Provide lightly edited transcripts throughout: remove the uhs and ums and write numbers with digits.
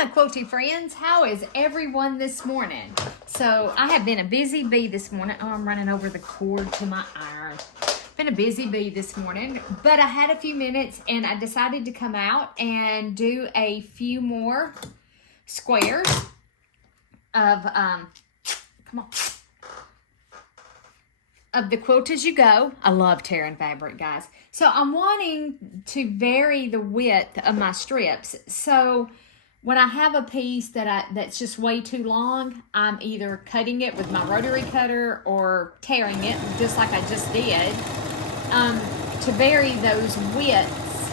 my quilty friends, how is everyone this morning? So I have been a busy bee this morning. Oh, I'm running over the cord to my iron. Been a busy bee this morning, but I had a few minutes and I decided to come out and do a few more squares of, of the Quilt As You Go. I love tearing fabric, guys. So I'm wanting to vary the width of my strips. So when I have a piece that's just way too long, I'm either cutting it with my rotary cutter or tearing it, just like I just did, to vary those widths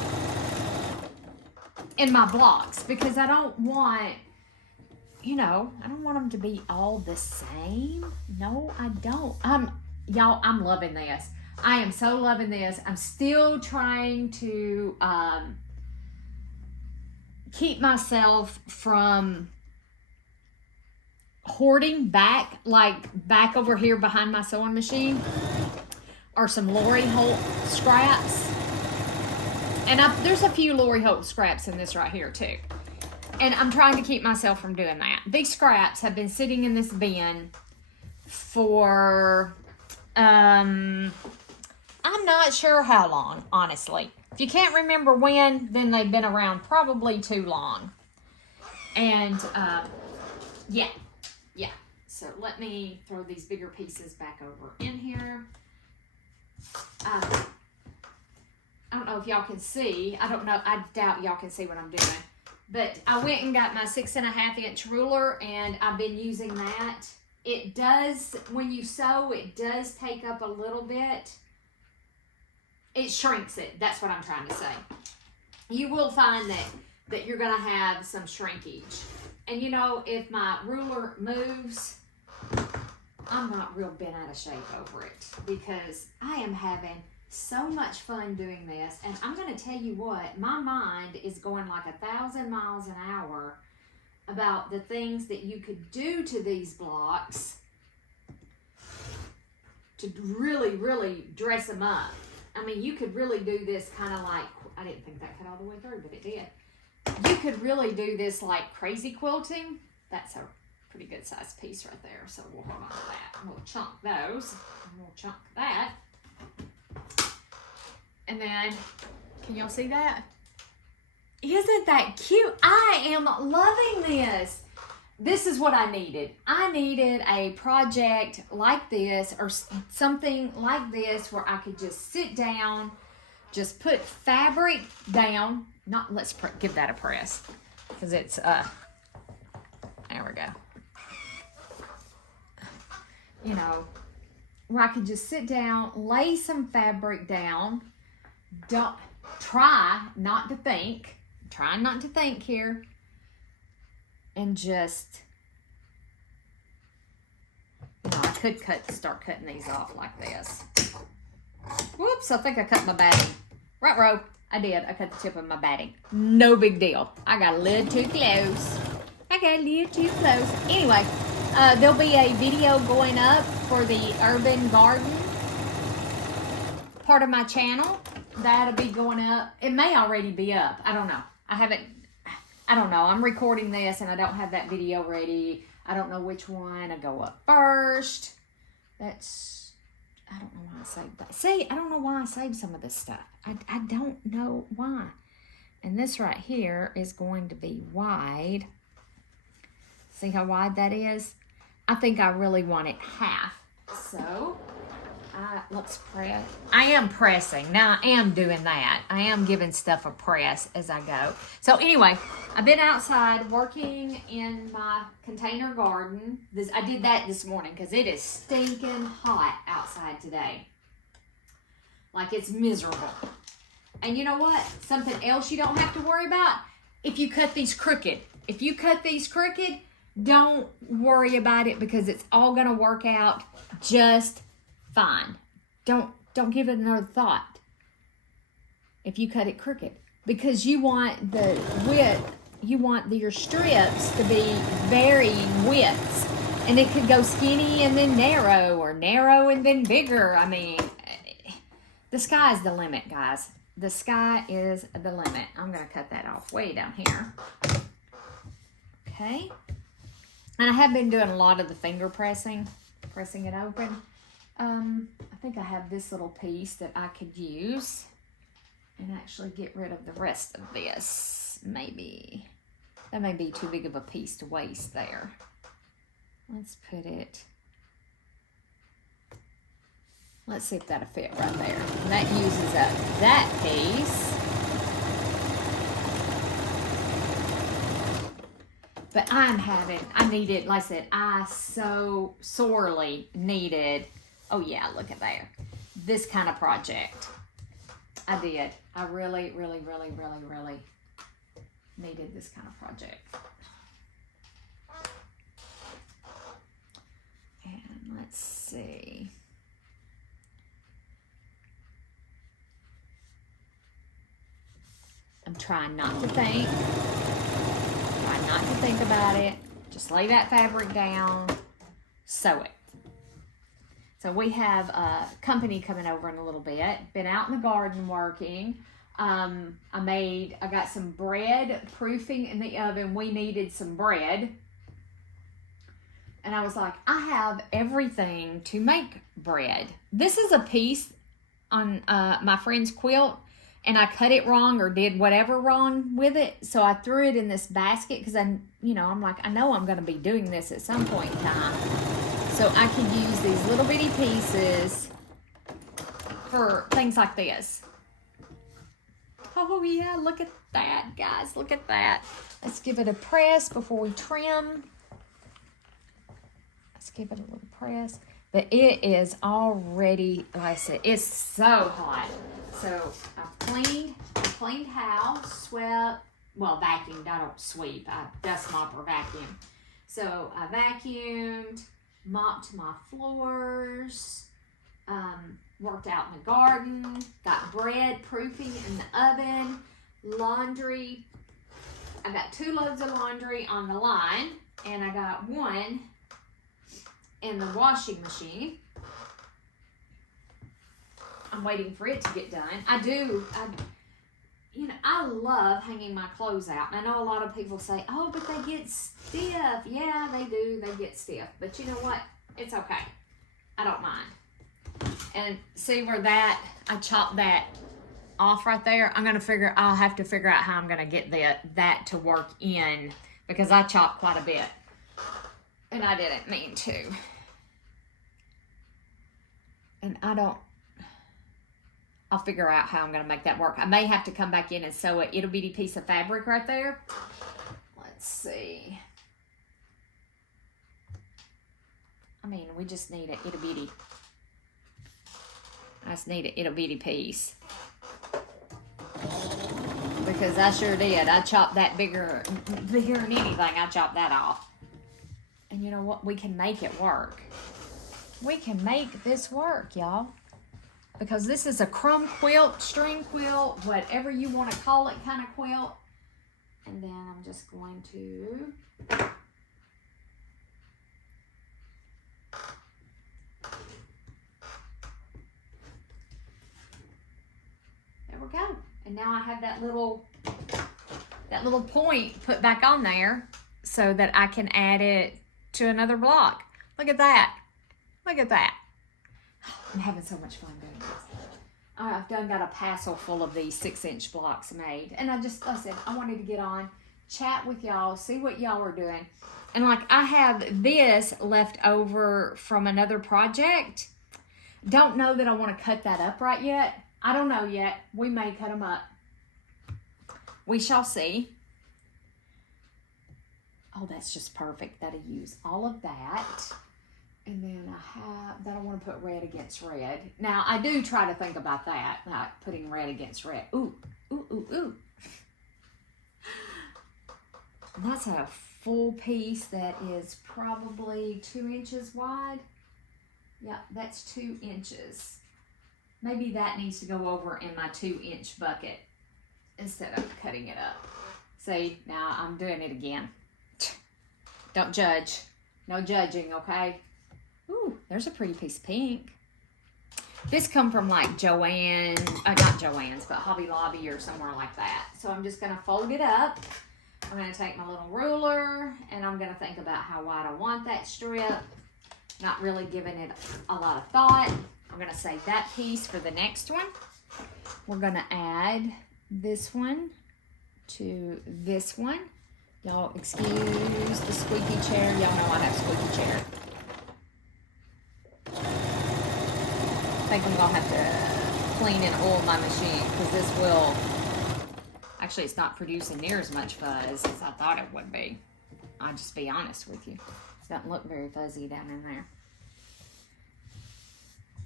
in my blocks, because I don't want, I don't want them to be all the same. No, I don't. Y'all, I'm loving this. I am so loving this. I'm still trying to keep myself from hoarding back over here behind my sewing machine are some Lori Holt scraps. And there's a few Lori Holt scraps in this right here too. And I'm trying to keep myself from doing that. These scraps have been sitting in this bin for, I'm not sure how long, honestly. If you can't remember when, then they've been around probably too long. And, yeah. So let me throw these bigger pieces back over in here. I don't know if y'all can see. I don't know. I doubt y'all can see what I'm doing. But I went and got my 6.5 inch ruler, and I've been using that. It does, when you sew, it does take up a little bit. It shrinks it. That's what I'm trying to say. You will find that you're going to have some shrinkage. And if my ruler moves, I'm not real bent out of shape over it, because I am having so much fun doing this. And I'm going to tell you what, my mind is going like 1,000 miles an hour about the things that you could do to these blocks to really, really dress them up. I mean, you could really do this kind of like, I didn't think that cut all the way through, but it did. You could really do this like crazy quilting. That's a pretty good sized piece right there. So we'll hold on to that. We'll chunk those. And we'll chunk that. And then, can y'all see that? Isn't that cute? I am loving this. This is what I needed. I needed a project like this, or something like this, where I could just sit down, just put fabric down. Let's give that a press, because it's, there we go. Where I could just sit down, lay some fabric down, try not to think here, and just, I could start cutting these off like this. Whoops, I think I cut my batting. Right, row. I did. I cut the tip of my batting. No big deal. I got a little too close. Anyway, there'll be a video going up for the urban garden part of my channel. That'll be going up. It may already be up. I don't know. I don't know. I'm recording this and I don't have that video ready. I don't know which one I go up first. I don't know why I saved that. See, I don't know why I saved some of this stuff. I don't know why. And this right here is going to be wide. See how wide that is? I think I really want it half. So, let's press. I am pressing. Now, I am doing that. I am giving stuff a press as I go. So, anyway, I've been outside working in my container garden. I did that this morning because it is stinking hot outside today. Like, it's miserable. And you know what? Something else you don't have to worry about? If you cut these crooked. Don't worry about it, because it's all going to work out just fine. Don't give it another thought if you cut it crooked, because you want the width, you want your strips to be varying widths, and it could go skinny and then narrow, or narrow and then bigger. I mean, the sky is the limit, guys. The sky is the limit. I'm going to cut that off way down here. Okay. And I have been doing a lot of the finger pressing it open. I think I have this little piece that I could use and actually get rid of the rest of this. Maybe. That may be too big of a piece to waste there. Let's put it. Let's see if that'll fit right there. And that uses up that piece. But I needed, like I said, I so sorely needed, oh yeah, look at there, this kind of project. I did. I really, really, really, really, really needed this kind of project. And let's see. I'm trying not to think. Try not to think about it. Just lay that fabric down, sew it. So we have a company coming over in a little bit. Been out in the garden working. I got some bread proofing in the oven. We needed some bread. And I was like, I have everything to make bread. This is a piece on my friend's quilt. And I cut it wrong or did whatever wrong with it. So I threw it in this basket because I'm like, I know I'm going to be doing this at some point in time. So I could use these little bitty pieces for things like this. Oh yeah, look at that, guys. Look at that. Let's give it a press before we trim. Let's give it a little press. But it is already, like I said, it's so hot. So I cleaned house, swept, well, vacuumed. I don't sweep. I dust mop or vacuum. So I vacuumed, mopped my floors, worked out in the garden, got bread proofing in the oven, laundry. I got 2 loads of laundry on the line, and I got 1 in the washing machine. I'm waiting for it to get done. I love hanging my clothes out. And I know a lot of people say, oh, but they get stiff. Yeah, they do. They get stiff. But you know what? It's okay. I don't mind. And see where I chopped that off right there? I'll have to figure out how I'm going to get that to work in, because I chopped quite a bit. And I didn't mean to. And I'll figure out how I'm going to make that work. I may have to come back in and sew a itty bitty piece of fabric right there. Let's see. We just need an itty bitty. I just need an itty bitty piece. Because I sure did. I chopped that bigger than anything. I chopped that off. And you know what? We can make it work. We can make this work, y'all. Because this is a crumb quilt, string quilt, whatever you want to call it kind of quilt. And then I'm just going to there we go. And now I have that little point put back on there so that I can add it to another block. Look at that. Look at that. I'm having so much fun doing this. I've got a parcel full of these 6-inch blocks made. And I said, I wanted to get on, chat with y'all, see what y'all are doing. And I have this left over from another project. Don't know that I want to cut that up right yet. I don't know yet. We may cut them up. We shall see. Oh, that's just perfect. That'll use all of that. And then I want to put red against red. Now, I do try to think about that, like putting red against red. Ooh, ooh, ooh, ooh. And that's a full piece that is probably 2 inches wide. Yeah, that's 2 inches. Maybe that needs to go over in my 2-inch bucket instead of cutting it up. See, now I'm doing it again. Don't judge. No judging, okay? Ooh, there's a pretty piece of pink. This come from not Joann's, but Hobby Lobby or somewhere like that. So I'm just going to fold it up. I'm going to take my little ruler and I'm going to think about how wide I want that strip. Not really giving it a lot of thought. I'm going to save that piece for the next one. We're going to add this one to this one. Y'all excuse the squeaky chair. Y'all know I have squeaky chair. I think I'm going to have to clean and oil my machine because this will, actually it's not producing near as much fuzz as I thought it would be. I'll just be honest with you. It doesn't look very fuzzy down in there.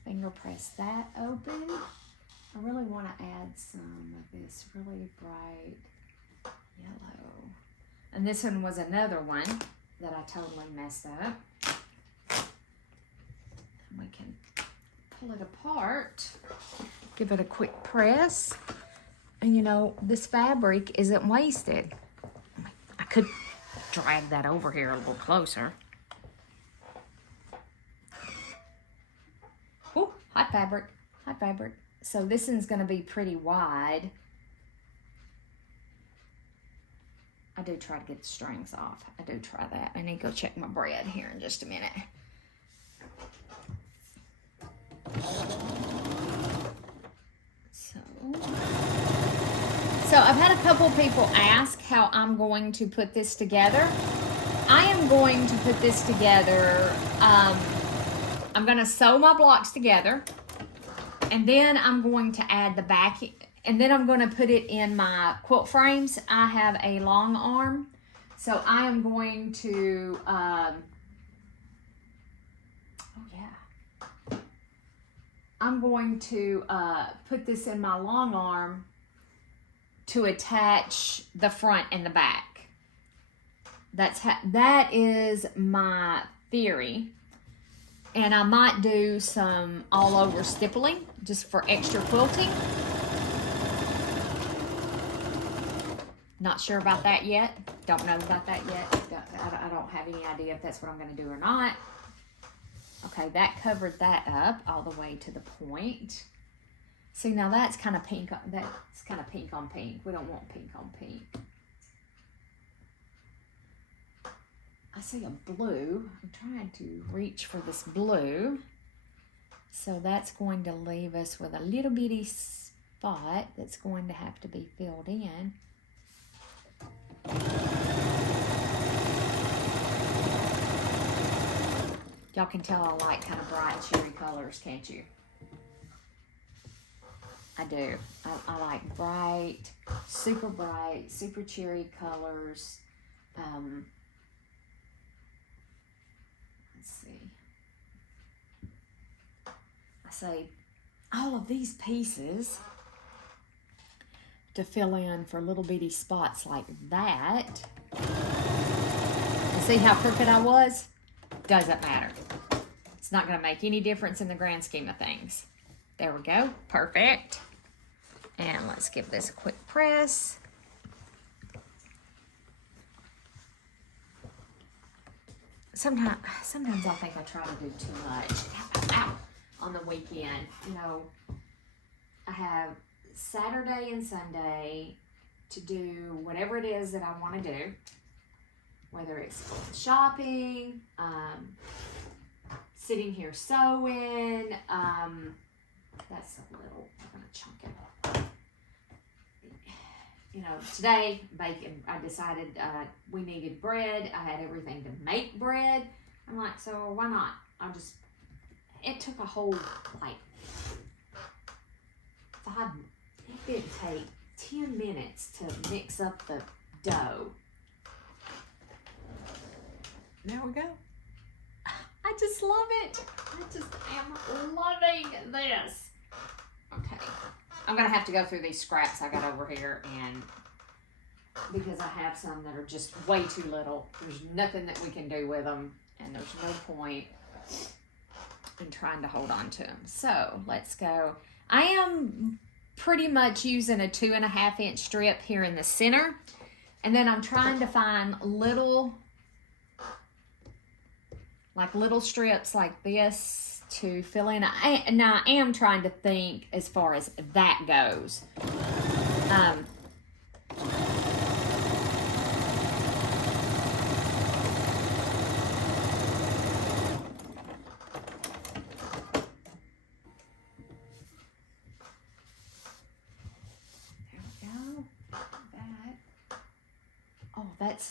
Finger press that open. I really want to add some of this really bright yellow. And this one was another one that I totally messed up. And we can pull it apart, give it a quick press. And you know, this fabric isn't wasted. I could drag that over here a little closer. Oh, hot fabric, hot fabric. So this one's gonna be pretty wide. I do try to get the strings off. I do try that. I need to go check my bread here in just a minute. So I've had a couple people ask how I'm going to put this together. I am going to put this together. I'm going to sew my blocks together, and then I'm going to add the back, and then I'm going to put it in my quilt frames. I have a long arm, so I am going to, I'm going to put this in my long arm to attach the front and the back. That is my theory. And I might do some all over stippling just for extra quilting. Not sure about that yet. Don't know about that yet. I don't have any idea if that's what I'm going to do or not. Okay, that covered that up all the way to the point. See, now that's kind of pink. That's kind of pink on pink. We don't want pink on pink. I see a blue. I'm trying to reach for this blue. So that's going to leave us with a little bitty spot that's going to have to be filled in. Y'all can tell I like kind of bright cherry colors, can't you? I do. I like bright, super cherry colors. Let's see. I say all of these pieces to fill in for little bitty spots like that. And see how crooked I was? Doesn't matter. It's not going to make any difference in the grand scheme of things. There we go. Perfect. And let's give this a quick press. Sometimes I think I try to do too much. Ow, on the weekend. You know, I have Saturday and Sunday to do whatever it is that I want to do. Whether it's shopping, sitting here sewing, that's a little, I'm going to chunk it. You know, today, bacon, I decided we needed bread. I had everything to make bread. I'm like, so why not? It took a whole, like, it didn't take 10 minutes to mix up the dough. There we go. I just love it. I just am loving this. Okay. I'm going to have to go through these scraps I got over here, and because I have some that are just way too little. There's nothing that we can do with them, and there's no point in trying to hold on to them. So let's go. I am pretty much using a 2.5 inch strip here in the center, and then I'm trying to find little strips like this to fill in. Now I am trying to think as far as that goes. that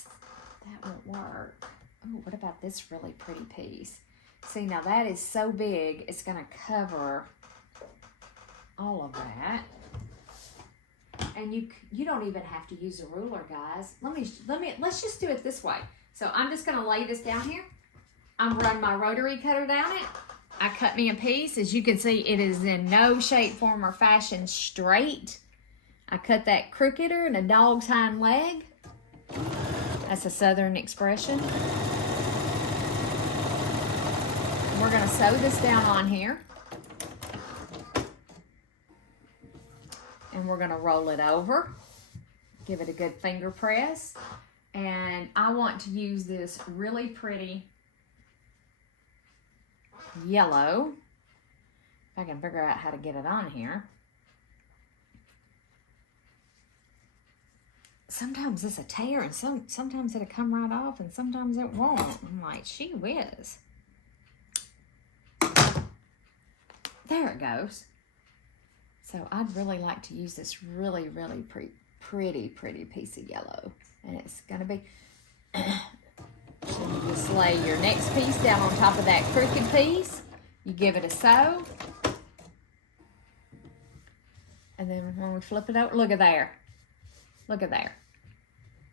won't work. Oh, what about this really pretty piece? See, now that is so big, it's gonna cover all of that. And you don't even have to use a ruler, guys. Let's just do it this way. So I'm just gonna lay this down here. I'm running my rotary cutter down it. I cut me a piece. As you can see, it is in no shape, form, or fashion straight. I cut that crookeder and a dog's hind leg. That's a Southern expression. We're gonna sew this down on here. And we're gonna roll it over. Give it a good finger press. And I want to use this really pretty yellow. If I can figure out how to get it on here. Sometimes it's a tear and sometimes it'll come right off and sometimes it won't. I'm like, gee whiz. There it goes. So I'd really like to use this really, really pretty piece of yellow. And it's gonna be, so you just lay your next piece down on top of that crooked piece. You give it a sew. And then when we flip it over, look at there. Look at there.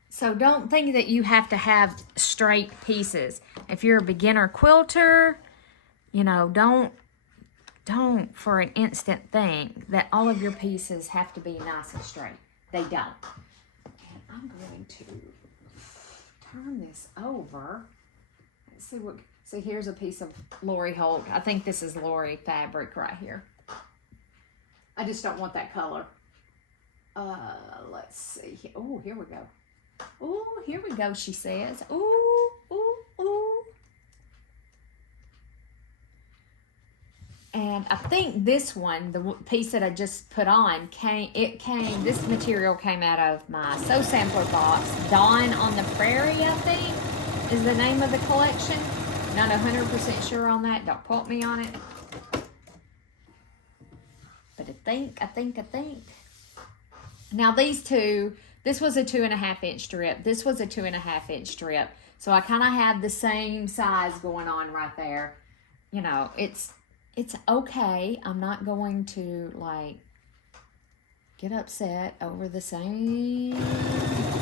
So don't think that you have to have straight pieces. If you're a beginner quilter, you know, don't for an instant think that all of your pieces have to be nice and straight. They don't. And I'm going to turn this over. Let's see what, see here's a piece of Lori Holt. I think this is Lori fabric right here. I just don't want that color. Let's see. Oh, here we go. Oh, here we go, she says. Ooh, ooh, ooh. And I think this one, the piece that I just put on, this material came out of my Sew Sampler box. Dawn on the Prairie, I think, is the name of the collection. Not 100% sure on that. Don't quote me on it. But I think. Now these two, this was a 2.5 inch strip. This was a 2.5 inch strip. So I kind of have the same size going on right there. You know, it's okay. I'm not going to like get upset over the same,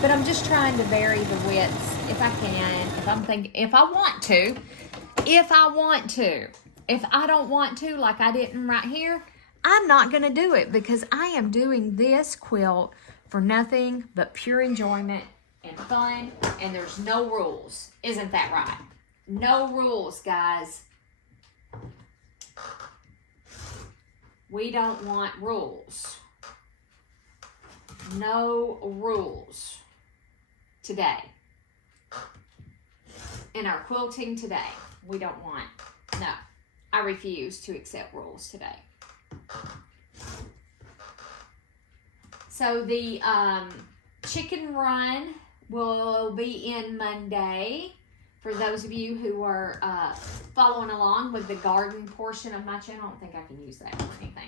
but I'm just trying to vary the widths if I can. If I want to. If I don't want to, like I didn't right here, I'm not going to do it because I am doing this quilt for nothing but pure enjoyment and fun, and there's no rules. Isn't that right? No rules, guys. We don't want rules. No rules today. In our quilting today, we don't want, no. I refuse to accept rules today. So the chicken run will be in Monday. For those of you who are following along with the garden portion of my channel, I don't think I can use that for anything.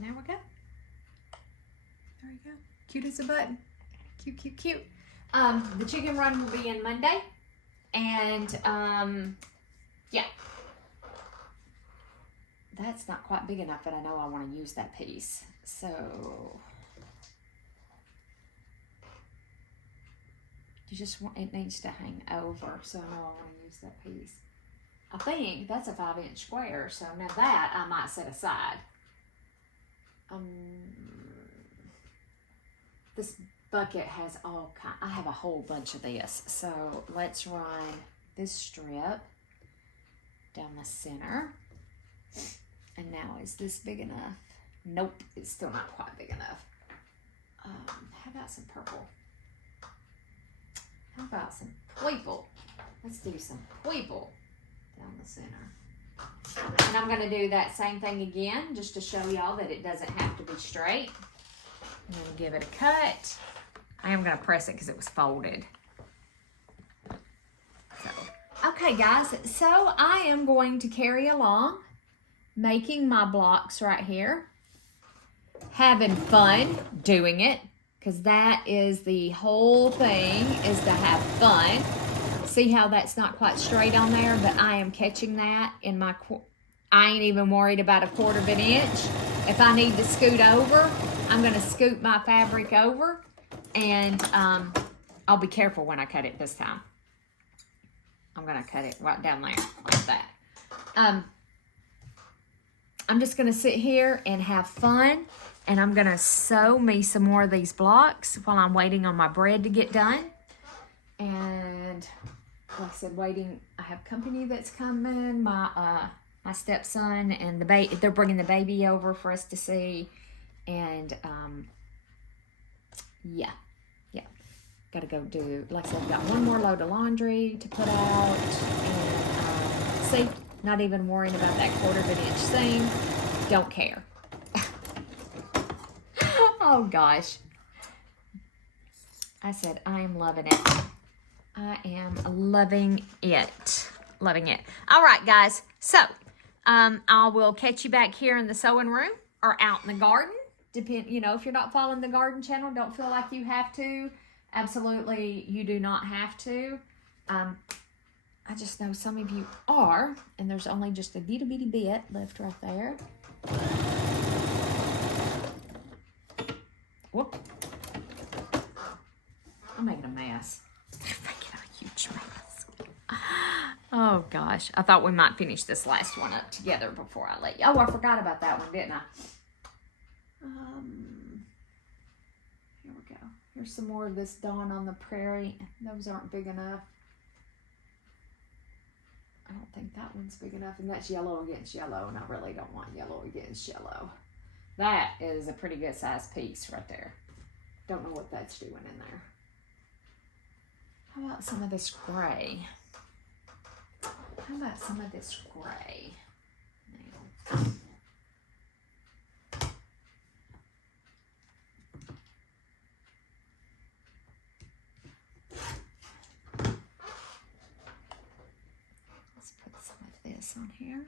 There we go. There you go. Cute as a button. Cute. The chicken run will be in Monday. And yeah. That's not quite big enough, but I know I want to use that piece. So you just want, it needs to hang over, so I know I want to use that piece. I think that's a 5 inch square, so now that I might set aside. This bucket has all kind. I have a whole bunch of this, so let's run this strip down the center. And now, is this big enough? Nope, it's still not quite big enough. How about some purple? How about some purple? Let's do some purple down the center. And I'm going to do that same thing again, just to show y'all that it doesn't have to be straight. I'm going to give it a cut. I am going to press it because it was folded. So, okay, guys. So I am going to carry along, making my blocks right here, having fun doing it. because that is the whole thing, is to have fun. See how that's not quite straight on there, but I am catching that in my, I ain't even worried about a 1/4 of an inch. If I need to scoot over, I'm gonna scoot my fabric over, and I'll be careful when I cut it this time. I'm gonna cut it right down there like that. I'm just gonna sit here and have fun, and I'm gonna sew me some more of these blocks while I'm waiting on my bread to get done. And like I said, waiting, I have company that's coming, my stepson and the baby, they're bringing the baby over for us to see. And yeah, gotta go do, like I said, I've got one more load of laundry to put out. And see, not even worrying about that 1/4 of an inch seam. Don't care. Oh gosh. I said I am loving it. I am loving it. Loving it. All right, guys. So, I will catch you back here in the sewing room or out in the garden. Depend, you know, if you're not following the garden channel, don't feel like you have to. Absolutely, you do not have to. I just know some of you are, and there's only just a little bitty bit left right there. Whoop. I'm making a mess. I'm making a huge mess. Oh gosh, I thought we might finish this last one up together before I let you. Oh, I forgot about that one, didn't I? Here we go. Here's some more of this Dawn on the Prairie. Those aren't big enough. I don't think that one's big enough, and that's yellow against yellow, and I really don't want yellow against yellow. That is a pretty good size piece right there. Don't know what that's doing in there. How about some of this gray? How about some of this gray? Now. Let's put some of this on here.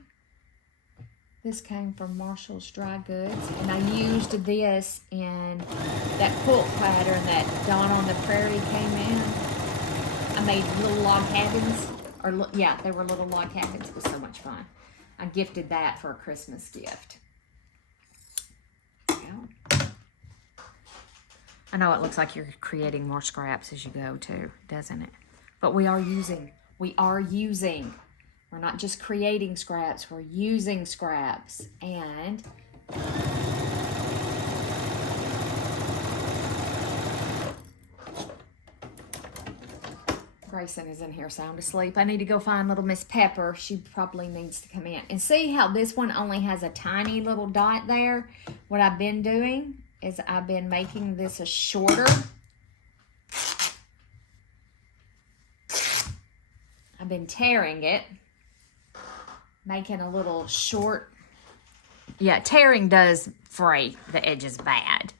This came from Marshall's Dry Goods, and I used this in that quilt pattern that Dawn on the Prairie came in. I made little log cabins, or yeah, they were little log cabins. It was so much fun. I gifted that for a Christmas gift. Well, I know it looks like you're creating more scraps as you go too, doesn't it? But we are using. We're not just creating scraps, we're using scraps. And Grayson is in here sound asleep. I need to go find little Miss Pepper. She probably needs to come in. And see how this one only has a tiny little dot there? What I've been doing is I've been making this a shorter. I've been tearing it. Making a little short. Yeah, tearing does fray the edges bad.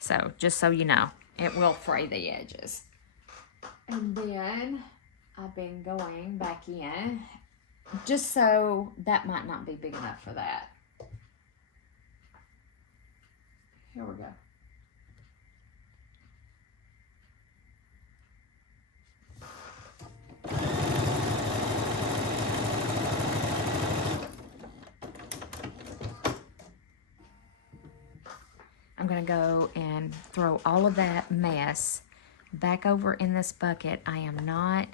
So, just so you know, it will fray the edges. And then, I've been going back in, just so that might not be big enough for that. Here we go. I'm going to go and throw all of that mess back over in this bucket. I am not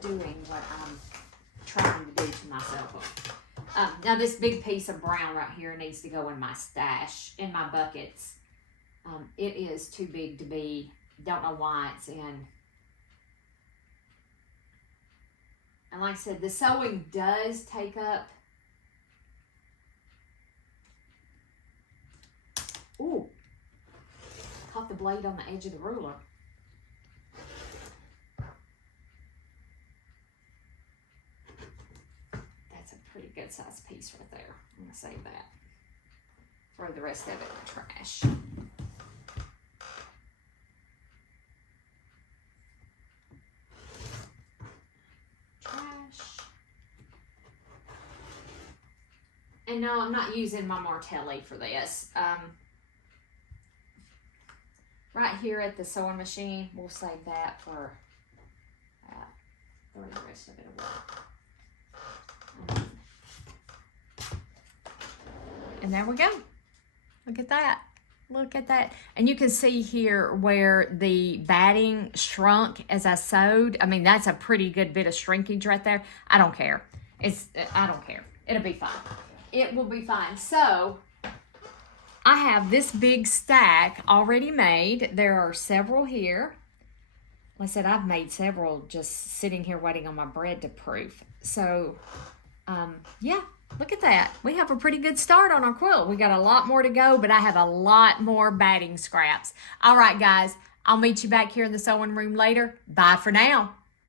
doing what I'm trying to do to myself. Now this big piece of brown right here needs to go in my stash, in my buckets. It is too big to be, don't know why it's in. And like I said, the sewing does take up. Ooh, caught the blade on the edge of the ruler. That's a pretty good size piece right there. I'm gonna save that. Throw the rest of it in the trash. And no, I'm not using my Martelli for this. right here at the sewing machine. We'll save that for the rest of it away. And there we go. Look at that. Look at that. And you can see here where the batting shrunk as I sewed. I mean, that's a pretty good bit of shrinkage right there. I don't care. I don't care. It'll be fine. It will be fine. So I have this big stack already made. There are several here. Like I said, I've made several just sitting here waiting on my bread to proof. So, yeah. Look at that. We have a pretty good start on our quilt. We got a lot more to go, but I have a lot more batting scraps. All right, guys. I'll meet you back here in the sewing room later. Bye for now.